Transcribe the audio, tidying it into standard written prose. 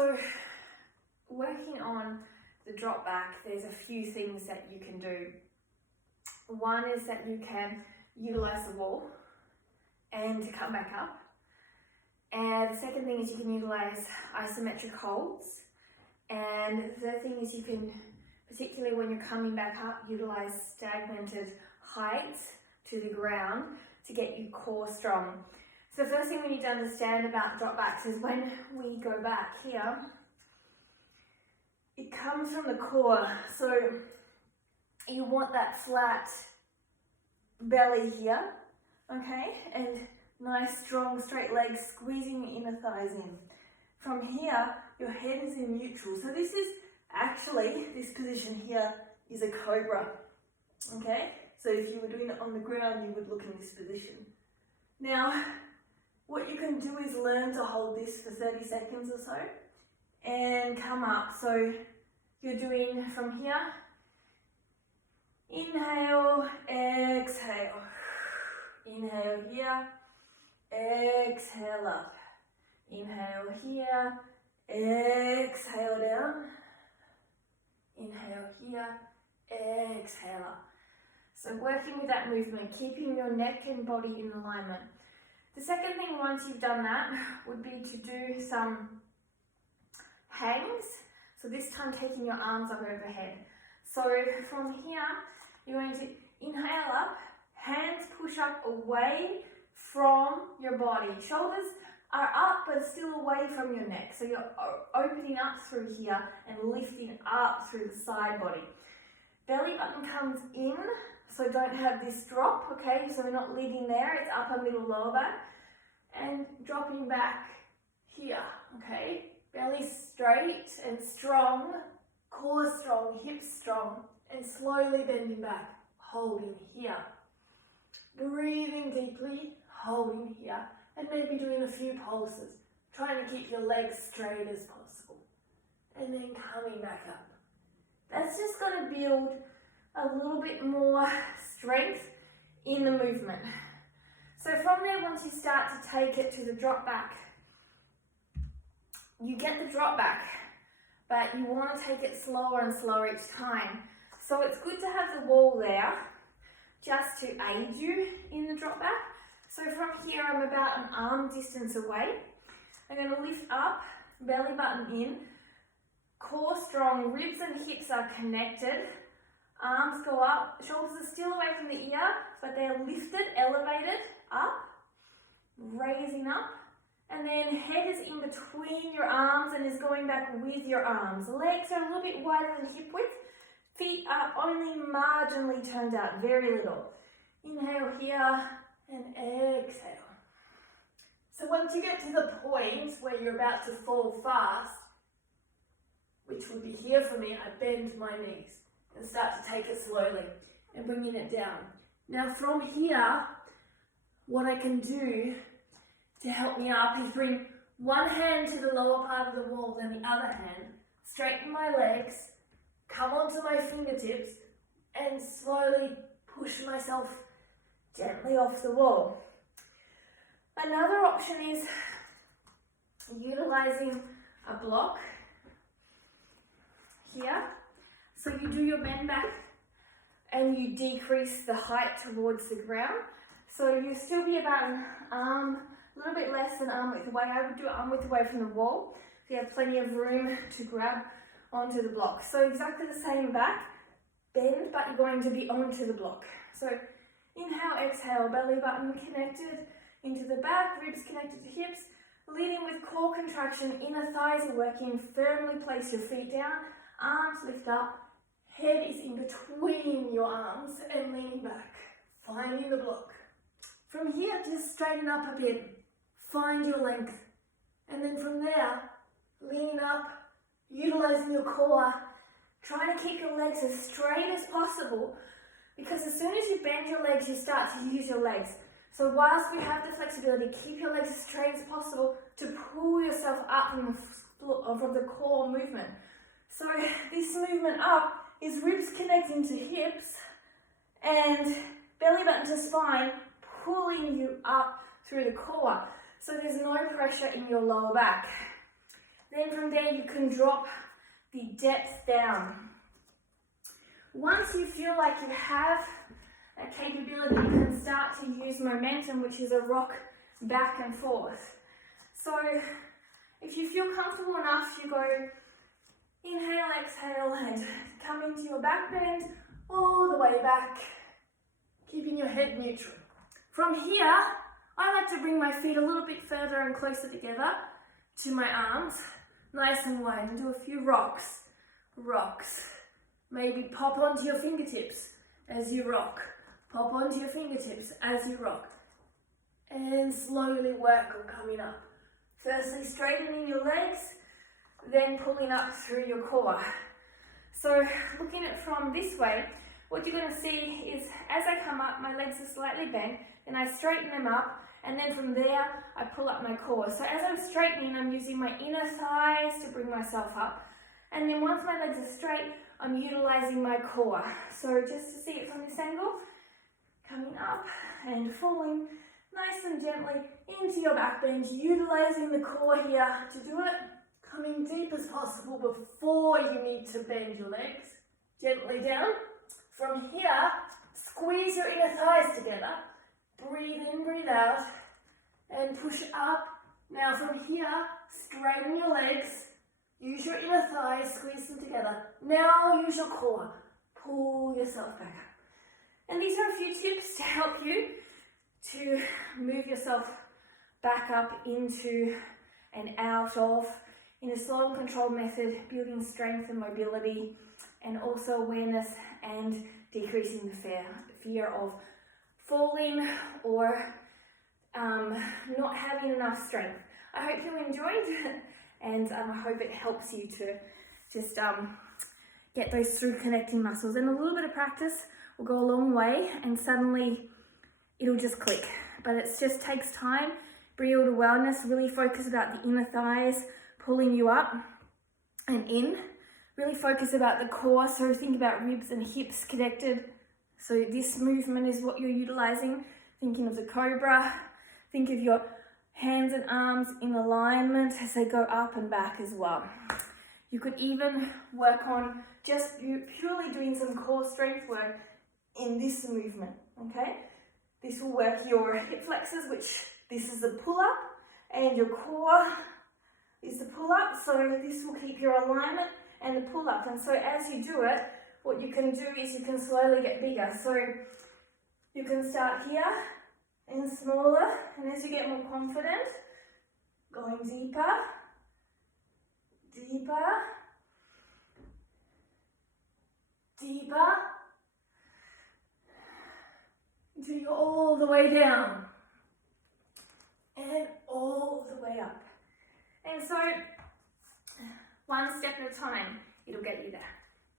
So working on the drop back, there's a few things that you can do. One is that you can utilize the wall and to come back up. And the second thing is you can utilize isometric holds. And the third thing is you can, particularly when you're coming back up, utilize stagnated heights to the ground to get your core strong. So the first thing we need to understand about drop backs is when we go back here, it comes from the core. So you want that flat belly here, okay? And nice, strong, straight legs, squeezing your inner thighs in. From here, your head is in neutral. So this is actually, this position here is a cobra, okay? So if you were doing it on the ground, you would look in this position. Now, what you can do is learn to hold this for 30 seconds or so and come up. So you're doing from here, inhale, exhale. Inhale here, exhale up. Inhale here, exhale down. Inhale here, exhale up. So working with that movement, keeping your neck and body in alignment. The second thing, once you've done that, would be to do some hangs. So this time taking your arms up overhead. So from here, you're going to inhale up, hands push up away from your body. Shoulders are up but still away from your neck. So you're opening up through here and lifting up through the side body. Belly button comes in, so don't have this drop, okay? So we're not leading there, it's upper, middle, lower back. And dropping back here, okay? Belly straight and strong, core strong, hips strong, and slowly bending back, holding here. Breathing deeply, holding here, and maybe doing a few pulses, trying to keep your legs straight as possible. And then coming back up. That's just going to build a little bit more strength in the movement. So from there, once you start to take it to the drop back, you get the drop back, but you want to take it slower and slower each time. So it's good to have the wall there just to aid you in the drop back. So from here, I'm about an arm distance away. I'm going to lift up, belly button in, core strong, ribs and hips are connected. Arms go up, shoulders are still away from the ear, but they are lifted, elevated, up, raising up, and then head is in between your arms and is going back with your arms. Legs are a little bit wider than hip width, feet are only marginally turned out, very little. Inhale here and exhale. So once you get to the point where you're about to fall fast, which would be here for me, I bend my knees and start to take it slowly and bringing it down. Now from here, what I can do to help me up is bring one hand to the lower part of the wall, then the other hand, straighten my legs, come onto my fingertips, and slowly push myself gently off the wall. Another option is utilizing a block here. So you do your bend back and you decrease the height towards the ground. So you still be about an arm, a little bit less than arm width away. I would do arm width away from the wall. So you have plenty of room to grab onto the block. So exactly the same back, bend, but you're going to be onto the block. So inhale, exhale, belly button connected into the back, ribs connected to hips, leading with core contraction, inner thighs are working, firmly place your feet down, arms lift up, head is in between your arms and leaning back, finding the block. From here, just straighten up a bit, find your length, and then from there, leaning up, utilizing your core, trying to keep your legs as straight as possible, because as soon as you bend your legs, you start to use your legs. So whilst we have the flexibility, keep your legs as straight as possible to pull yourself up from the core movement. So this movement up is ribs connecting to hips and belly button to spine, pulling you up through the core. So there's no pressure in your lower back. Then from there you can drop the depth down. Once you feel like you have a capability, you can start to use momentum, which is a rock back and forth. So if you feel comfortable enough, you go inhale, exhale, and come into your back bend all the way back, keeping your head neutral. From here, I like to bring my feet a little bit further and closer together to my arms, nice and wide, and do a few rocks. Maybe pop onto your fingertips as you rock. Pop onto your fingertips as you rock. And slowly work on coming up. Firstly, straightening your legs, then pulling up through your core. So looking at it from this way, what you're going to see is as I come up, my legs are slightly bent, then I straighten them up, and then from there, I pull up my core. So as I'm straightening, I'm using my inner thighs to bring myself up. And then once my legs are straight, I'm utilizing my core. So just to see it from this angle, coming up and falling nice and gently into your back bend, utilizing the core here to do it. Coming deep as possible before you need to bend your legs. Gently down. From here, squeeze your inner thighs together. Breathe in, breathe out, and push up. Now from here, straighten your legs. Use your inner thighs, squeeze them together. Now use your core. Pull yourself back up. And these are a few tips to help you to move yourself back up into and out of, in a slow and controlled method, building strength and mobility, and also awareness and decreasing the fear of falling or not having enough strength. I hope you enjoyed, and I hope it helps you to just get those through connecting muscles. And a little bit of practice will go a long way, and suddenly it'll just click. But it just takes time. Build awareness, really focus about the inner thighs pulling you up and in. Really focus about the core, so think about ribs and hips connected. So this movement is what you're utilizing. Thinking of the cobra. Think of your hands and arms in alignment as they go up and back as well. You could even work on just purely doing some core strength work in this movement, okay? This will work your hip flexors, which this is the pull-up, and your core is the pull-up. So this will keep your alignment and the pull-up. And so as you do it, what you can do is you can slowly get bigger. So you can start here and smaller, and as you get more confident, going deeper, deeper, deeper, until you're all the way down and all the way up. And so one step at a time, it'll get you there.